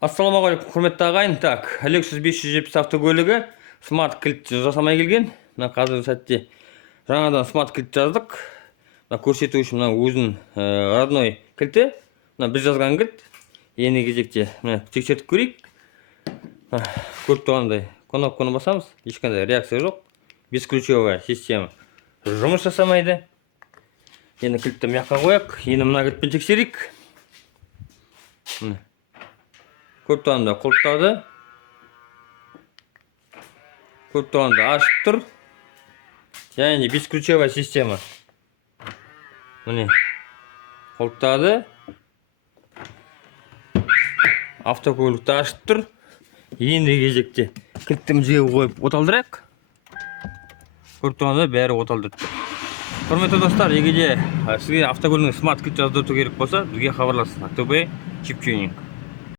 Ассалаумағалейкум, құрметті ағайын. Так, Lexus 570 автокөлігі смарт кілт жасамай келген. Мына қазіргі сәтте жаңадан смарт кілт жаздық. Мына көрсету үшін мына өзінің родной кілті. Мына біз жазған кілт. Ені кезекте мына тексертіп көрейік. Көріп тұрғандай кнопканы басамыз. Ешқандай реакция жоқ. Бесключевая система жұмыс жасамайды. Енді кілтті мына қояйық. Енді мына кілтпен тексерейік. Көріп тұрғанда құлыптады. Көріп тұрғанда ашып тұр. Және бесключевая система. Міне құлыптады. Автокөлікті ашып тұр. Енді кезекте кілттімізге қойып оталдырайық. Көріп тұрғанда бәрі оталдырып тұр. Құрметті достар, егер де сізге автокөлігіңізге смарт кілт жаздырту керек болса, бізге хабарласыңыз. Ақтөбе Чип Тюнинг.